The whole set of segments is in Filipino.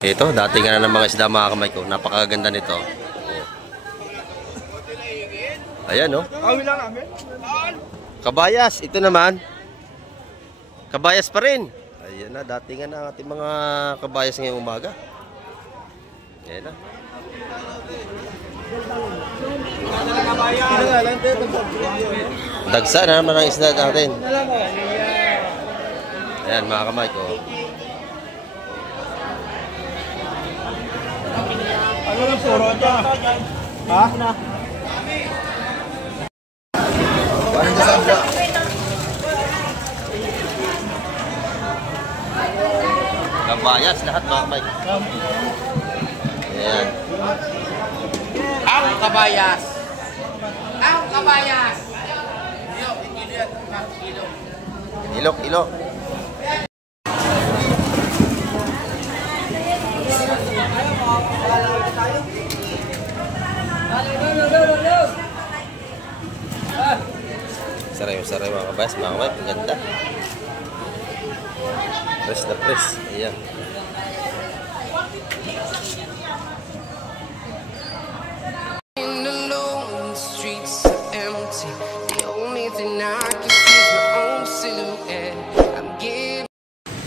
Ito, dating na ng mga isda mga kamay ko. Napakaganda nito. Ayan, no? Kabayas, ito naman. Kabayas pa rin. Ayan na, dating na ang ating mga kabayas ngayong umaga. Ayan na. Dagsa na naman ang isda natin. Ayan, mga kamay ko. Ano lang puro ito? Ha? Kabayas lahat mga kamay. Ayan. Ang kabayas. Ang kabayas. Ilok, ilok. Saray mga kabayas, mga kamay. Ang ganda. Press na press. Ayan.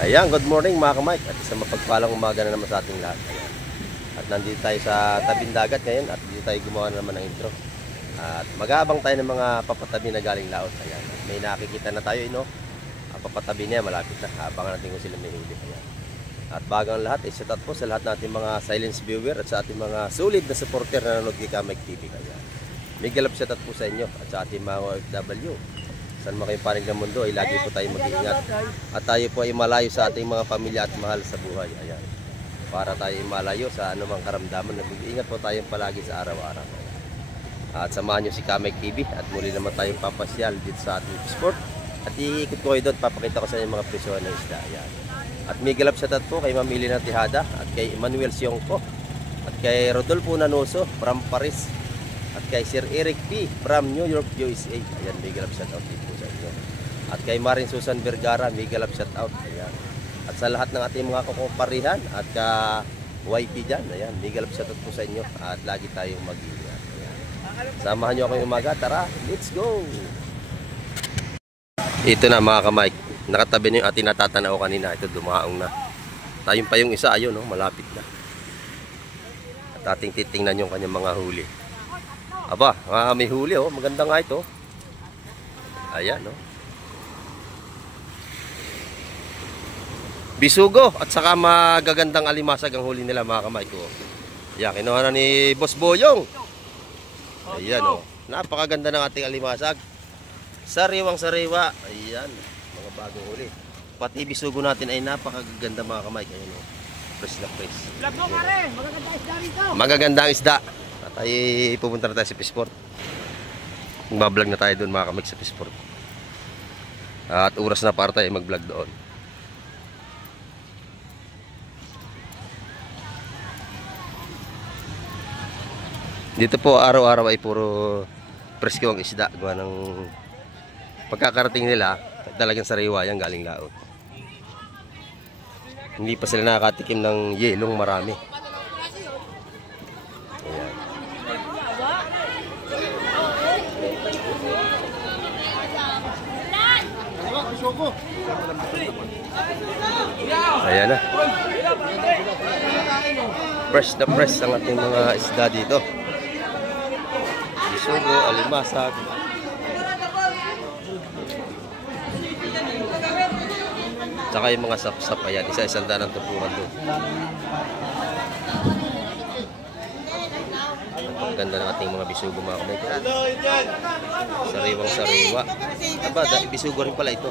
Ayan, good morning mga kamay. At isang mapagpalang umaga na naman sa ating lahat. Ayan. At nandito tayo sa tabing dagat ngayon at dito tayo gumawa na naman ng intro. At mag-aabang tayo ng mga papatabi na galing laot. Ayan. May nakikita na tayo, papatabi niya, malapit na. Abangan natin kung sila may huli. Ayan. At bago ang lahat, shout out po sa lahat natin mga silence viewer at sa ating mga solid na supporter na nanonood kay Kamek TV. Ayan. May galap shout out po sa inyo at sa ating mga OFW. Saan mo kayong panig ng mundo ay lagi po tayo mag-iingat. At tayo po ay malayo sa ating mga pamilya at mahal sa buhay. Ayan. Para tayo ay malayo sa anumang karamdaman. Nag-iingat po tayong palagi sa araw-araw. At samahan nyo si Kamek TV at muli naman tayong papasyal dito sa ating sport. At iikot ko kayo doon, papakita ko sa inyo mga presyon ng isda. Ayan. At may galap shoutout po kay Ma'am Elena Tejada at kay Emmanuel Siongpo at kay Rodolfo Nanoso from Paris at kay Sir Eric P from New York, USA. Ayan, may galap shoutout dito sa inyo. At kay Marin Susan Vergara, may galap shoutout. Ayan. At sa lahat ng ating mga kukumparihan at ka YP dyan, ayan, may galap shoutout po sa inyo at lagi tayong mag-iingat. Samahan nyo ako yung umaga. Tara, let's go! Ito na mga kamay. Nakatabi na yung ating natatanaw kanina. Ito dumaong na. Tayong pa yung isa. Ayun, malapit na. At ating titingnan yung kanyang mga huli. Aba, may huli. Maganda nga ito. Ayan. Bisugo. At saka magagandang alimasag ang huli nila mga kamay ko. Ayan, kinuha na ni Boss Boyong. Ayan, napakaganda ng ating alimasag. Sariwang sariwa. Ayan, mga bagong huli. Pati bisugo natin ay napakaganda mga kamay. Ayan, fresh na fresh. Magagandang isda rito. Magagandang isda. At ay pupunta na tayo sa Fisport. Magbablog na tayo doon mga kamay sa Fisport. At oras na para tayo mag-vlog doon. Dito po araw-araw ay puro presko ang isda. Gawa ng pagkakarating nila, talagang sariwa yan galing laot. Hindi pa sila nakakatikim ng yelong marami. Ayan na. Fresh na fresh ang ating mga isda dito. Bisugo, alimasag. Tsaka yung mga sap-sap, ayan, isa-isang daan ang tupukan doon. Ang ganda ng ating mga bisugo mga kamay ko. Sariwang sariwa. Aba, bisugo rin pala ito.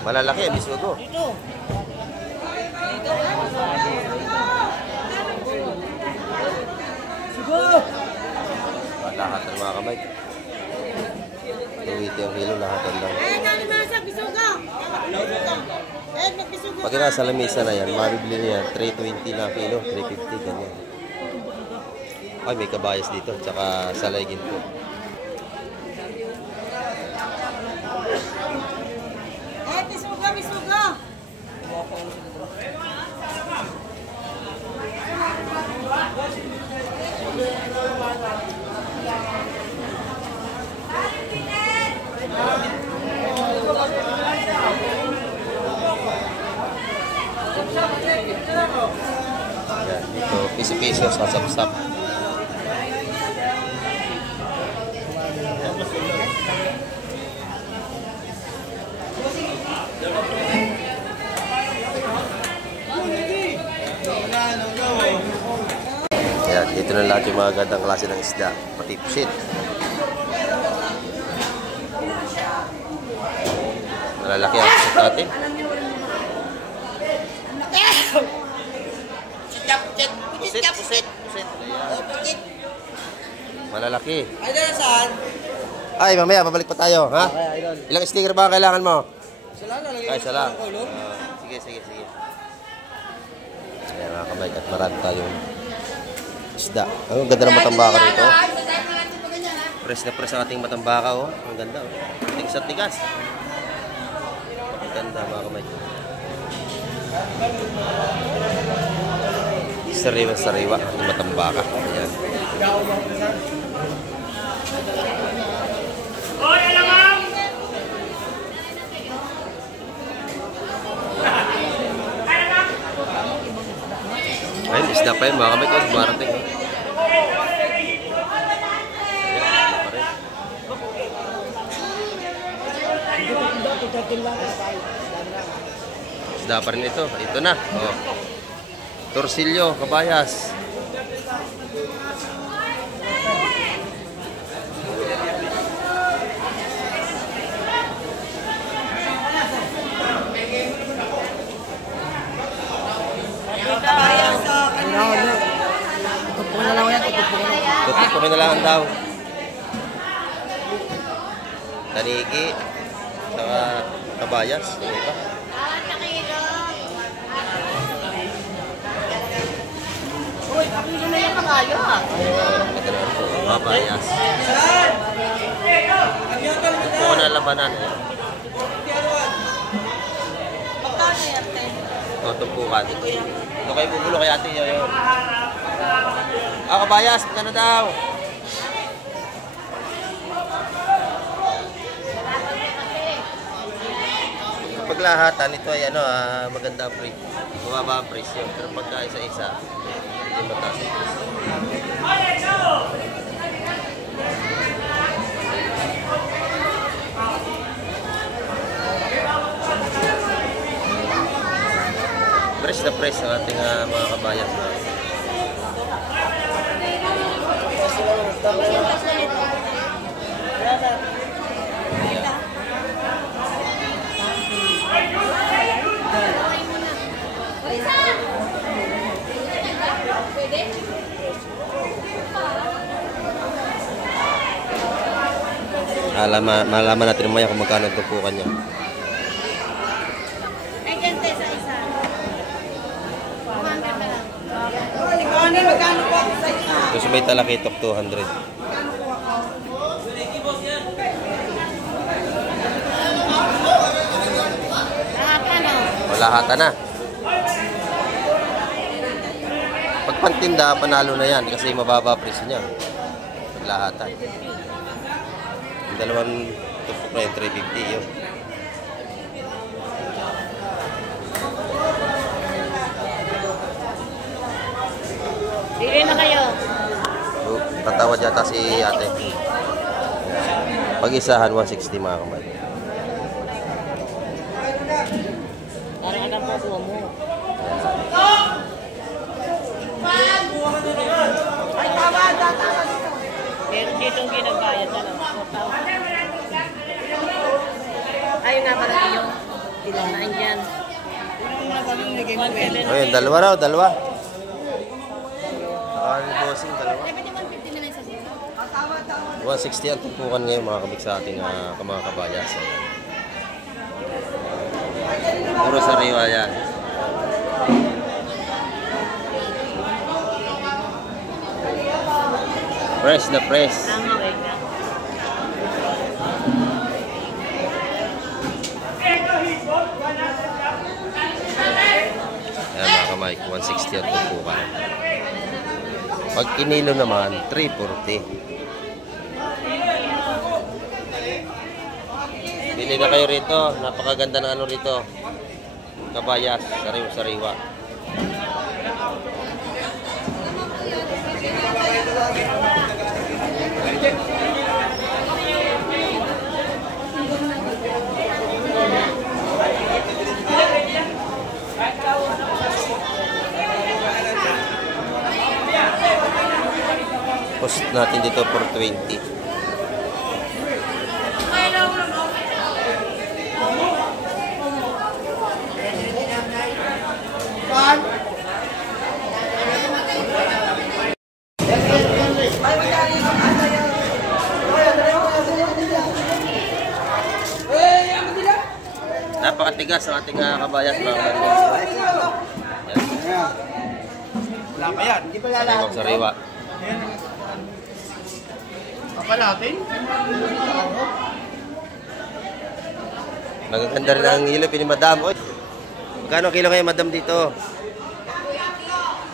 Malalaki ang bisugo. lahatan mga kamay. 280 ang kilo, lahatan lang. Pag nasa lamesa na yan, mabibili niya 320 na kilo, 350, ganyan. Ay, may kabayas dito, tsaka salay ginto. Bisuga! Yan, dito, piso-piso sa sapsap. Yan, dito na lahat yung mga gandang klase ng isda, pati pusit. Malalaki ang pusit natin. Pusit. Malalaki. Ay, dala saan? Ay, mamaya, babalik pa tayo, ha? Okay, idol. Ilang sticker ba ang kailangan mo? Sila na, lagay Ay, mo isa lang. sa kulong. Sige. Ayan mga kamay, at marami tayong isda. Ang ganda ng matambaka rito. Press na press ang ating matambaka, oh. Ang ganda, oh. Tigas at tigas. Ang ganda mga kamay. Sariwa ang matambaka. Ayan. Ayun, isda pa yun mga kamay ko. Marating. Isda pa rin ito. Ito na. Oh. Torsilyo, kabayas. Tutupukin na lang daw. Taniki. Saka kabayas. Ano iba? Uy, pakilo na yung kabayo ah. Kabayas. Tupukan na labanan. Magkano yan, te? O, tumpukan. Ito kayo bubulo kay ate. Yun. Kabayas. Magkano daw? Kapag lahatan, ito ay ano, maganda ang price. Bumaba ang price yun. Pero pagka isa-isa, hindi mataas ang price. Press na press ang ating mga kabayas. Malaman natin mamaya kung magkano ang tumpukan niya. Ay, gante sa isa. 200 na lang. Ikaw na, magkano po ako sa isa? Gusto may talakitok 200. Lahat ano? Lahatan na. Pag pantinda, panalo na yan kasi mababa presyo niya. Paglahatan. Yung dalawang tupok na yung 350 yun. Bili na kayo. Tatawad yata si ate. Pag-isahan, 160 mga kamay. Parang alam po po mo. Ay, tama dito. Meron ditong ginagbayad na lang. 4,000. Ayun nga pala yung pinanain dyan. Ayun, dalawa. Bossing, dalawa. Pwede 150 na lang sa sila. 160 ang tupukan ngayon mga kabik sa ating mga kabayas. Ayan. Puro sariwa yan. Press na press. Tama, wait na. Ayan mga kamike, 160 ang tupukan. Pag kinilo naman, 340. Bili na kayo rito. Napakaganda na ano rito. Kabayas, sariwa-sariwa. Post natin dito for 20. Napakatigas ang ating kabayas mga kabayas. Wala pa yan. Sariwa-sariwa. Kapalatin? Magaganda rin ang hilo ni Madam. Oy, magkano kilo kayo Madam dito?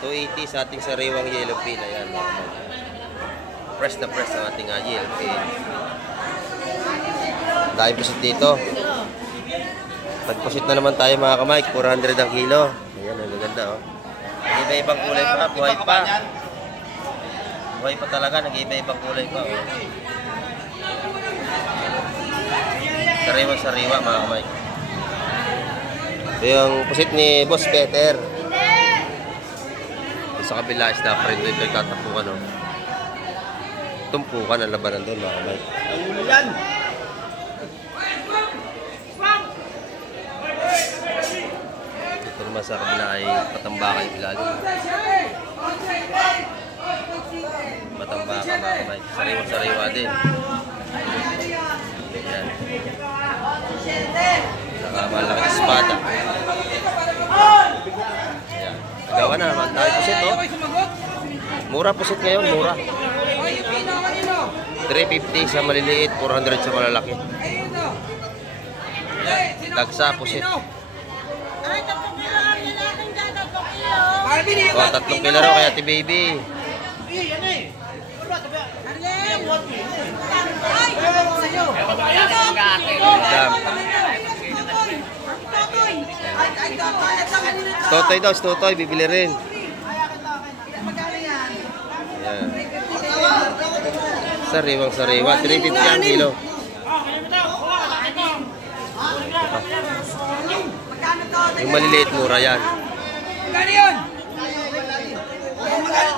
280 sa ating sariwang yellow pin. Ayan. Press na press ang ating yellow pin. Dahil pusit dito. Nagpusit na naman tayo mga kamike. 400 ang kilo. Ayan, ang ganda oh. Nag-iba-ibang kulay pa. Buhay pa. Buhay pa talaga. Nag-iba-ibang kulay pa oh. Sariwa-sariwa mga kamike. Ito yung pusit ni Boss Peter. Sa kabila is na friend ito yung tatapukan oh. Tumpukan ang labanan doon mga kamike. Ang ulo yan. Ito naman sa kabila ay patambakan yung ilalim. Matambakan mga kamike. Sariwa-sariwa din. Ayan. Saka malaking espada. Ayan. Nagawa na naman tayo pusit oh. Mura pusit ngayon, mura. 350 sa maliliit, 400 sa malalaki. Ayan. Dagsa pusit. Ay, 3 kilo ang lalaking dyan, 3 kilo. O, 3 kilo raw kaya ti baby. Totoy daw, totoy, bibili rin. Ayan. Sariwang-sariwa, 350 ang kilo. Yung maliliit mura yan. Magkano yun?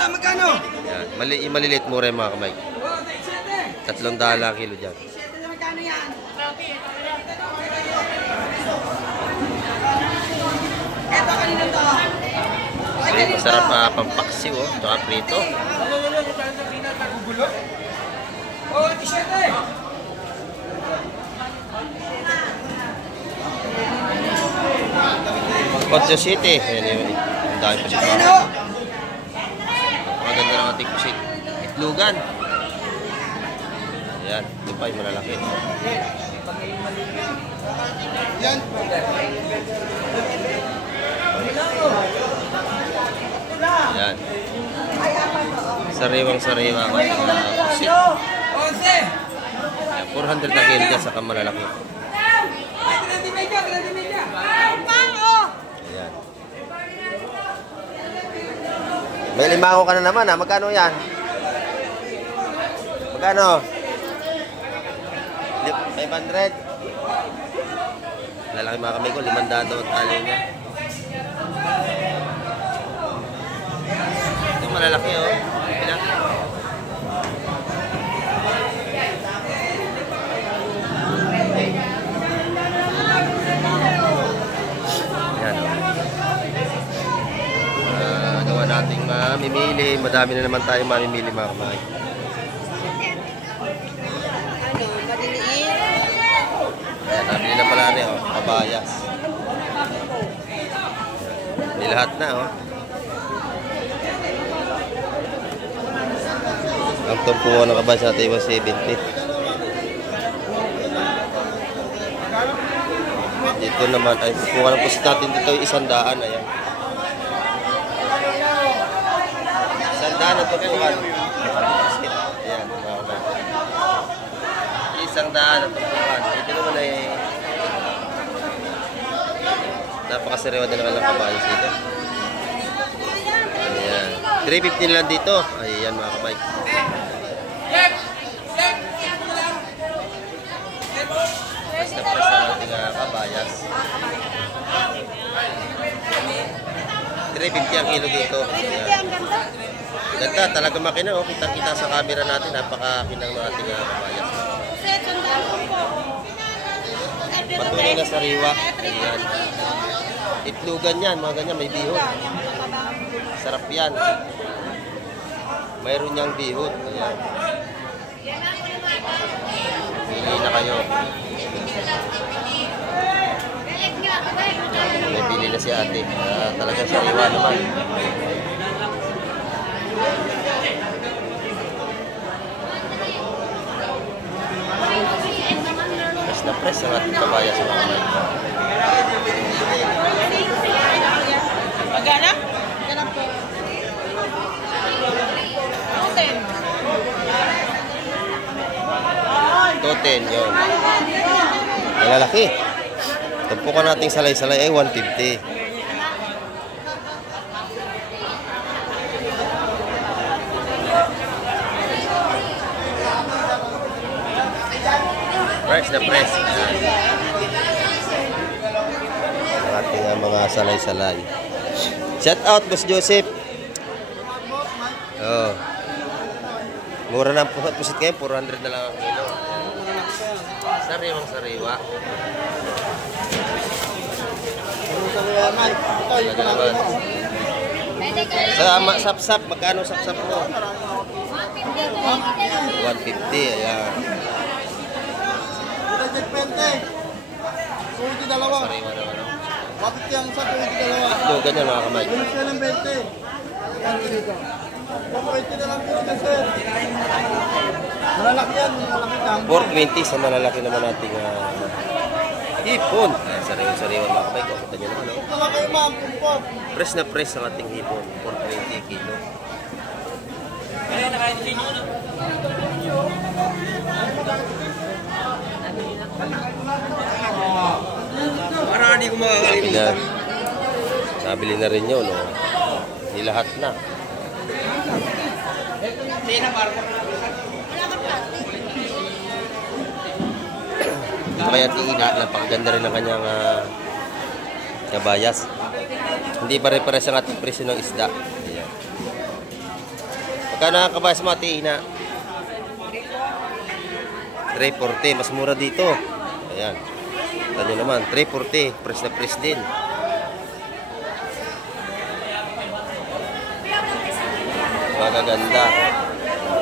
Magkano? Yan. Yung maliliit mura yung mga kamay. 300 ang kilo dyan. Ay, masarap pampaksiw oh. Tsaka prito. Oh, t-shirt eh. Otso City. Anyway, ang dami pa siya. Maganda ng ating pusit. Itlugan. Ayan, ito pa yung malalaki. Yan. Ayan. Sariwang-sariwa ang ating pusit. 400 na kilo dyan sa kamalalaki. Ayan. May limango ka na naman ha. Magkano yan? Magkano? 500? Lalaki mga kami ko. 500 daw ang tali niya. Ito malalaki oh. Ilan? Gawa nating mamimili. Madami na naman tayo mamimili mga kamay. kabayas. Nilahat na, oh. Ang tumpungan ng kabayas natin 170. Dito naman, ay tumpungan ng pusit natin dito 100. Ayan. 100 ang tumpungan. Ayan, mga kabayas. 100 ang tumpungan. Dito naman ay napakasariwa din ang kabayas dito. Ayan. 350 lang dito. Ayan mga kabayas. Press na press ang ating kabayas. 350 ang kilo dito. Ayan. Ganda, talaga makina. Oh. Kita-kita sa camera natin. Napakakinang ng ating kabayas. Patuloy na sariwa. Ayan. Itlugan yan, mga ganyan, may bihot. Sarap yan. Mayroon niyang bihot. Ayan. Pili na kayo. May pili na si ate. Talagang sariwa naman. Press na press ang ating kabayas sa mga kabayas. Magana? Magana po. 210 yun. Malalaki. Tumpukan nating salay-salay ay 150. Press na press. Ang ating mga salay-salay. Shout out, Boss Joseph. Oh. Mura na po pusit kayo, 400 na lang ang kilo. Sariwang sariwa. Sama sap-sap, magkano sap-sap mo? 150, ayan. Sariwa naman, no? Bakit yung sa tuwid dalawa? Ito, ganyan mga kamay. Bilis ka ng 20. Bakit na lang po sir? Malalaki yan, malalaki lang. 420 sa malalaki naman nating hipon. Sariwa-sariwa mga kamay. Kukutan nyo naman, no? Ito kayo ma'am, kumpok. Press na press ang ating hipon. 420 kilo. Para hindi ko makakalimutan. Nabili na rin yun, no? Nilahat na. Kaya tiina, napakaganda rin ang kanyang kabayas. Hindi pare-pares ang ating presyo ng isda. Ayan. Pagka nakakabayas mo, tiina. 340, mas mura dito. Ayan. Tanyo naman, 340, press na press din. Magaganda.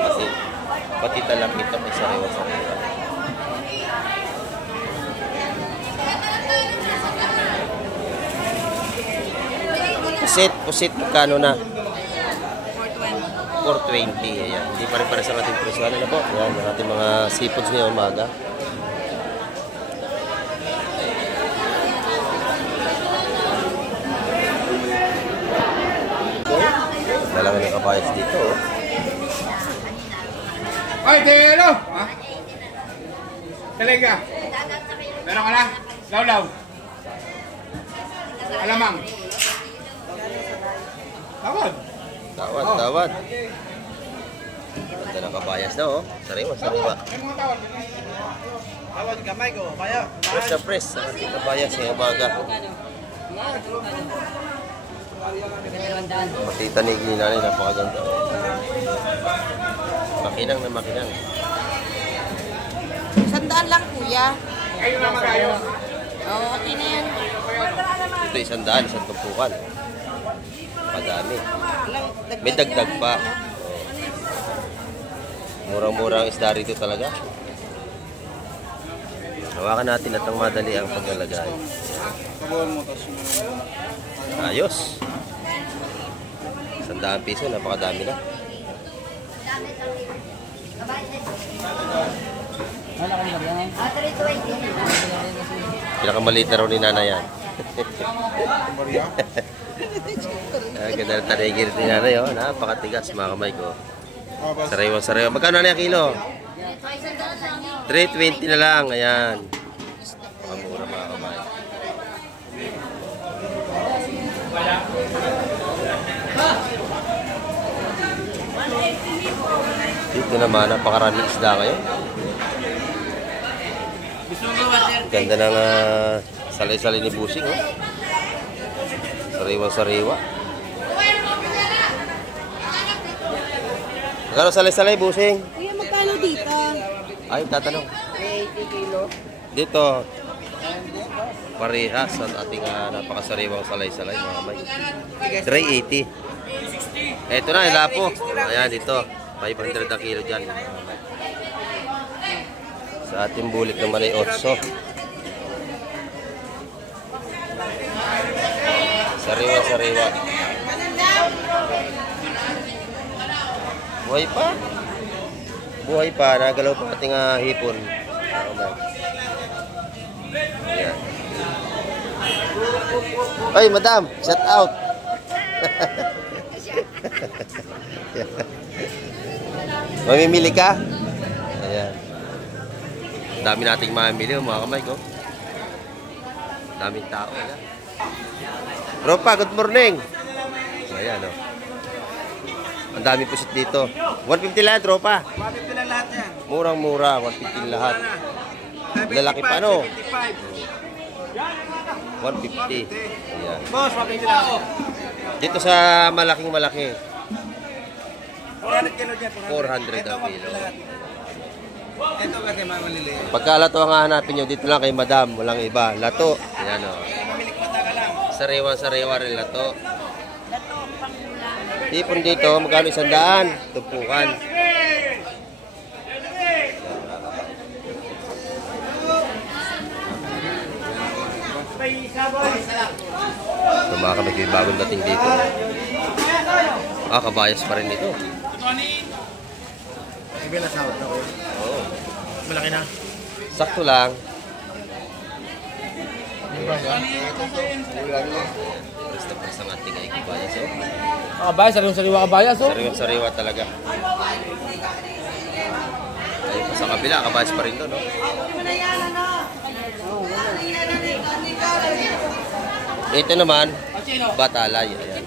Kasi pati talang ito may sariwa-sariwa. Pusit, magkano na? 420. Ayan. Hindi pa rin para sa ating presyo. Ano na po? Ayan, ang ating mga seafoods ngayong umaga. Dalawa ng kabayas dito. Ay, Telo! Ha? Talaga. Meron ka na? Law-law. Alamang. Tawad. Tawad. Ganda ng kabayas na, oh. Sariwa. May mga tawad. Tawad kamay ko. Kaya. Press na press sa ating kabayas ngayong umaga. Makita ni Ginani, napakaganda. Makinang na makinang. 100 lang kuya. Kayo na magayo. Oo, okay na yan. Ito 100, isang tumpukan. Padami. May dagdag pa. Murang-murang isda rito talaga. Hawakan natin at ang madali ang paglalagay. Ayos. 100 piso, napakadami na. Pinakamaliit na raw ni Nana yan. Ganda na tanigir ni Nana yun. Napakatigas mga kamay ko. Sariwa. Magkano na yung kilo? 320 na lang. Ayan. Makamura mga kamay. Dito naman, napakaraming isda ngayon. Ganda ng salay-salay ni Busing. Oh. Sariwa. Magkano salay-salay, Busing? Kuya, magkano dito? Ay, tatanong. 80 kilo. Dito, parehas at ating napakasariwang salay-salay mga kamay. Dry 80. Ito na, ilapo. Ayan, dito. 500 ang kilo dyan. Sa ating bulik naman ay 8. Sariwa. Buhay pa. Nagalaw pa ating hipon. Ayan. Ay, madam, shout out. Mamimili ka? Ayan. Dami nating mamimili mga kamay ko. Daming tao. Ayan. Tropa, good morning. Ayan o. Ang dami pusit dito. 150 lang, tropa. 150 lang lahat yan. Murang-mura, 150 lahat. Lalaki pa, no? 150. Ayan. Boss, 150 lang ako. Dito sa malaking-malaki. 400 kilo dyan. 400 ang kilo. Ito kasi mga maliliit. Pagka lato ang hahanapin nyo, dito lang kay madam. Walang iba. Lato. Ayan o. Mamilik mata ka lang. Sariwa rin lato. Tipon dito, magkano 100? Tumpukan. Tumaka kami may bagong dating dito. Kabayas pa rin ito. Ibig na sahod na ko. Oo. Malaki na. Sakto lang. Presta ang ating ay kabayas. Kabayas, sariwa kabayas. Sariwa talaga. Ay, sa kabila, kabayas pa rin doon. No? Ito naman, batalay. Ayan.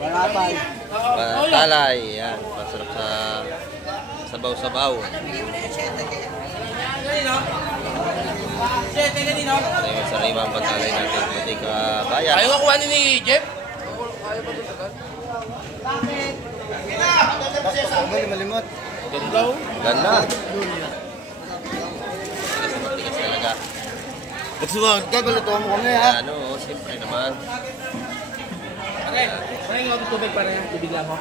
Batalay. Ayan. Masarap sa sabaw-sabaw. Sariwa ang batalay natin. Pati kabayas. Ayaw nga kuha ni Jeff? Malimot. Ganda. Tigas talaga. Magsuwag ka, baluto mo kami ha. Ano, siyempre naman. Maraming ako tubig para yung tubig lang ho.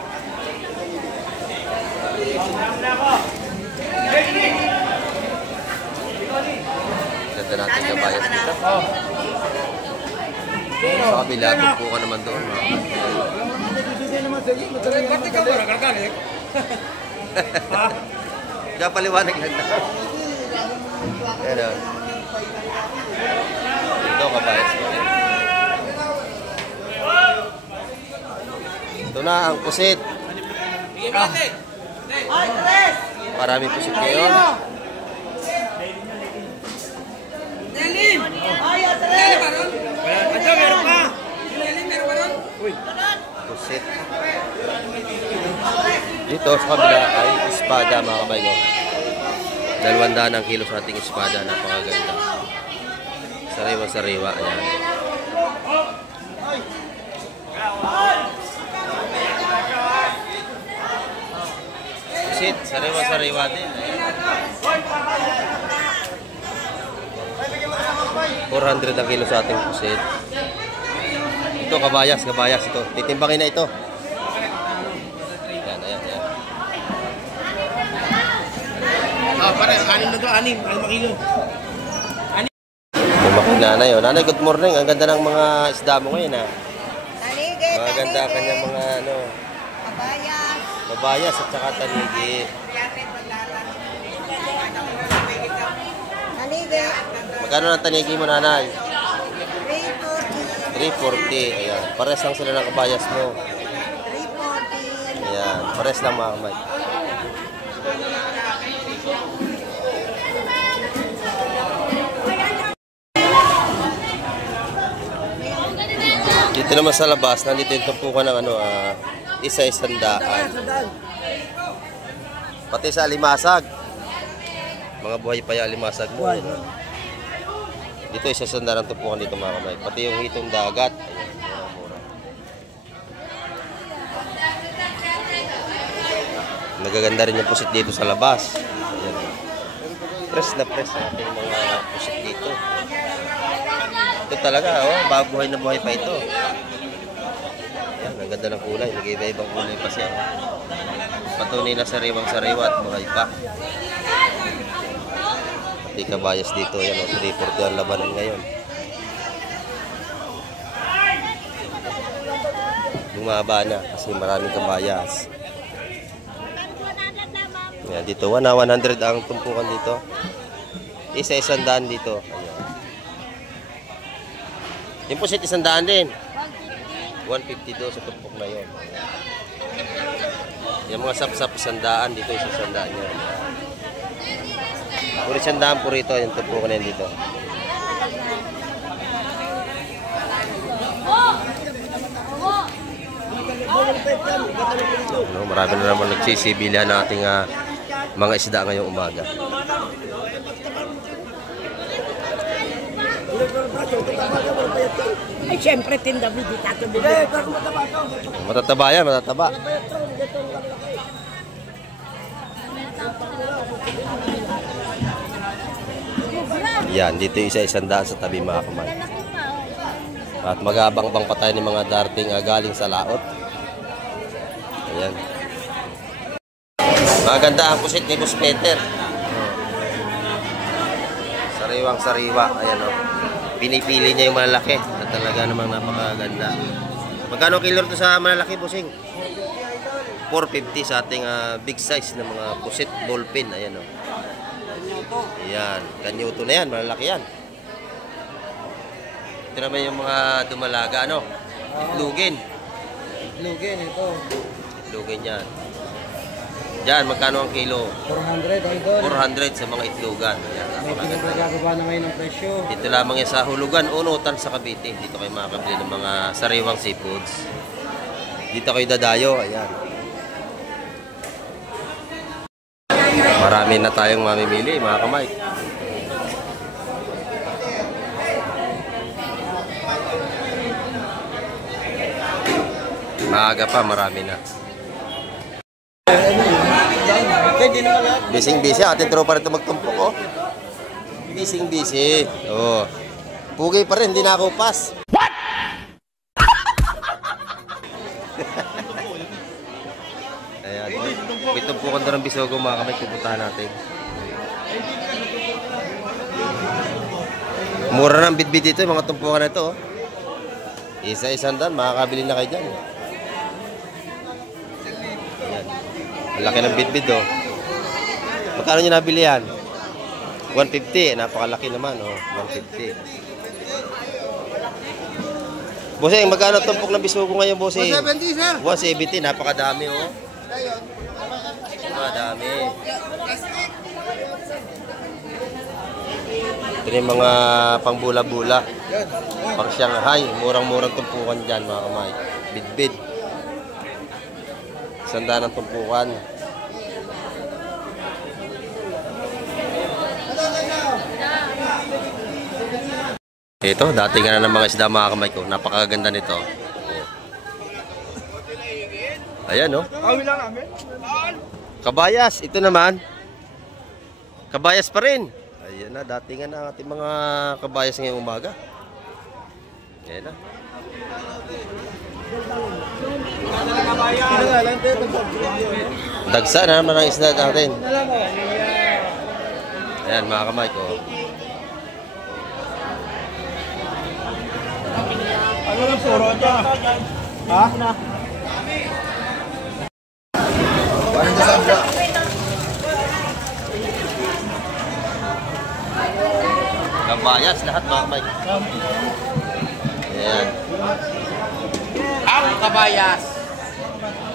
Ganda natin kabayas dito. Sa kabila, po ka naman doon. Bakit ka ba nagkakalit? Kaya paliwanag lang na. Ano? Ito kabayas ko. Ito na ang pusit. Marami pusit ngayon. Pusit. Dito sa kabila ay espada mga kabay ko. 200 ang kilo sa ating espada. Napakaganda. Sariwa. Ayan. Pusit. Sariwa din. 400 ang kilo sa ating pusit. Ito kabayas ito. Titimbangin na ito. Ayan. Pare, 6 na to, 6 kilo. nanay. Oh. Nanay, good morning. Ang ganda ng mga isda mo ngayon, ha? Tanigi, Maganda kanyang mga, ano, Kabayas. babayas at saka tanigi. Tanigi. Magkano ng tanigi mo, nanay? 340. 340. Ayan. Pares lang sila ng kabayas mo. 340. Ayan. Pares lang, mga kamay. Dito naman sa labas, nandito yung tumpukan ng ano, isa-isandaan. Pati sa alimasag. Mga buhay pa yung alimasag mo. Ano? Dito isa-isandaan ang tumpukan dito, mga kamay. Pati yung hitong dagat. Ayan, mura-mura. Nagaganda rin yung pusit dito sa labas. Ayan. Press na press natin yung mga pusit dito. Ito talaga, oh, buhay na buhay pa ito. Ayan, ang ganda ng kulay. Nag-iba-ibang kulay pa siya. Patunay na sariwang-sariwa at buhay pa. Pati kabayas dito. Ayan, oh, 340 ang labanan ngayon. Bumaba na kasi maraming kabayas. Ayan, dito 100 ang tumpukan dito. Isa-isandaan dito. Ayan. Yung pusit 100 din. 150 do sa tumpok na yun. Yung mga sap-sap 100 dito, 100 yan. Puro 100 po rito, yung tumpok na yan dito. Ano, marami na naman nagsisibilihan ng ating mga isda ngayong umaga. Ay, siyempre, tinda mo di tato bibili. Matataba yan, matataba. Yan, dito isa-isandaan sa tabi, mga kamay. At mag-aabang-bang pa tayo ng mga darting galing sa laot. Ayan. Maganda ang pusit ni Boss Peter. Sariwang-sariwa. Ayan, o. Pinipili niya yung malalaki. At talaga namang napakaganda. Magkano kilo ito sa malalaki, bossing? 450 sa ating big size na mga pusit ballpen. Ayan, o. Ayan. Kanyuto na yan. Malalaki yan. Ito naman yung mga dumalaga, ano? Itlugin. Itlugin, ito. Itlugin yan. Diyan, magkano ang kilo? 400, idol. 400 sa mga itlugan. Ayan, May pinagkagaba na ngayon ng presyo. dito lamang yan sa Hulugan, Unutan sa Cavite. Dito kayo makakabili ng mga sariwang seafoods. Dito kayo dadayo. Ayan. Marami na tayong mamimili, mga kamay. Maaga pa, marami na. Bising-busy. Ating tropa rin ito magtumpok, oh. Bising-busy. Oh. Pugay pa rin, hindi na ako pas. What? Ayan. May tumpukan doon ng bisogo, mga kamay. Pupuntahan natin. Mura ng bitbit dito, yung mga tumpukan na ito, oh. Isa-isandaan, makakabili na kayo dyan. Ayan. Ang laki ng bitbit, oh. Magkano nyo nabili yan? 150. Napakalaki naman, oh. 150. Bossing, magkano tumpok ng bisugo ngayon, bossing? 170, sir. 170. Napakadami, oh. Napakadami. Ito yung mga pangbula-bula. Pang Shanghai. Murang-murang tumpukan dyan, mga kamay. Bidbid. Sandaan ng tumpukan. Ito, dating na ng mga isda, mga kamay ko. Napakaganda nito. Ayan, no? Kabayas. Ito naman. Kabayas pa rin. Ayan na, datingan na ang ating mga kabayas ngayong umaga. Ayan na. Dagsa na naman ang isda natin. Ayan, mga kamay ko. ng puro niya. Ha? Kabayas lahat mga kamay. Ayan. Ang kabayas.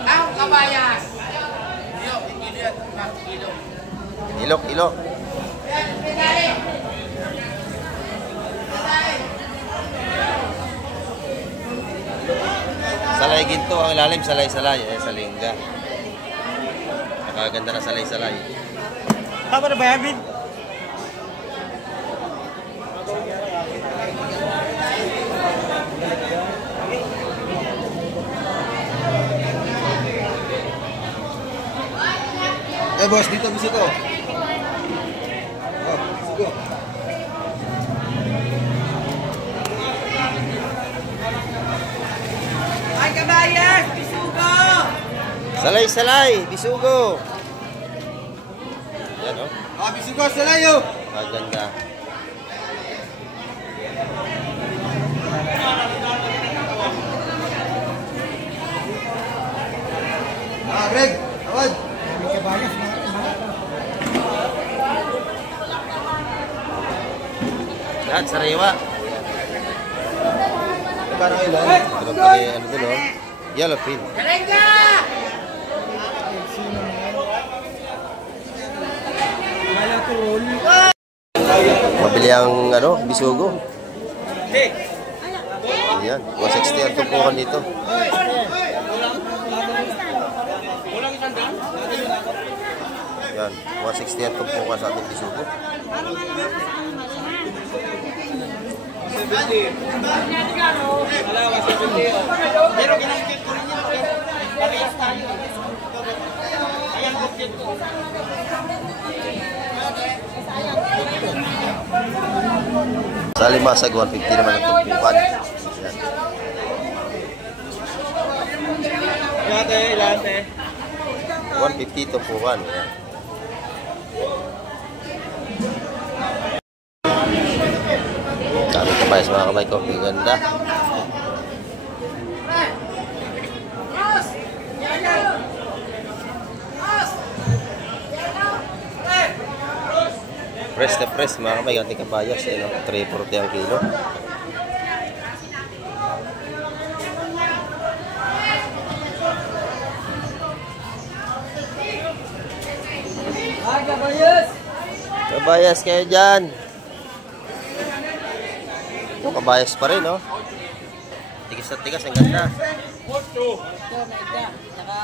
Ang kabayas. Ilok, ilok. Salay ginto ang ilalim, salay-salay. Eh, salingga. Nakaganda na salay-salay. Tama na ba yan, Vin? Eh, boss, dito gusto ko. Oh, gusto ko. Ay, kabayas! Bisugo! Salay-salay, bisugo. Yan, oh. Ah, bisugo, salayo! Maganda. Ah, Greg! Awad! Lahat, sariwa. Parang ilan? Ano pa ano dun, oh? Yellowfin. Mabili ang ano, bisugo. Ayan, 160 ang tumpukan dito. Ayan, 160 ang tumpukan sa ating bisugo. Pero ginangkit ko rin yan. Parehas tayo. Ayan, bukit ko. Sa limasag, 150 naman ang tumpukan. Ayan. Ilate. 150 tumpukan. Ayan. Kami kabayas mga kamay ko. Ang ganda. Press na press mga kamay. Ating kabayas. 340 ang kilo. Ay, kabayas! Kabayas kayo dyan. Kabayas pa rin, oh. Tigas na tigas, ang ganda. Ito, naida. Saka,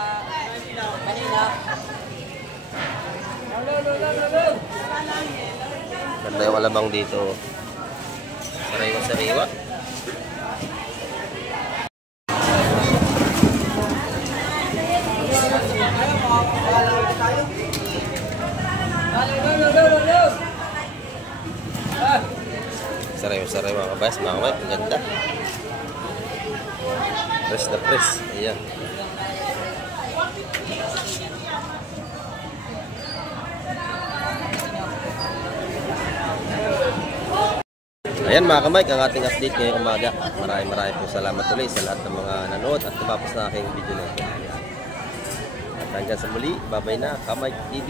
Manila. Ganda yung alamang dito. Sariwa-sariwa. Sariwa-sariwa mga kabayas, mga kabayas. Ang ganda. Press na press. Ayan. Ayan mga kamay, ang ating update ngayong umaga. Maraming po salamat ulit sa lahat ng mga nanood at tumapos na aking video na ito. At hanggang sa muli, babay na, Kamay TV.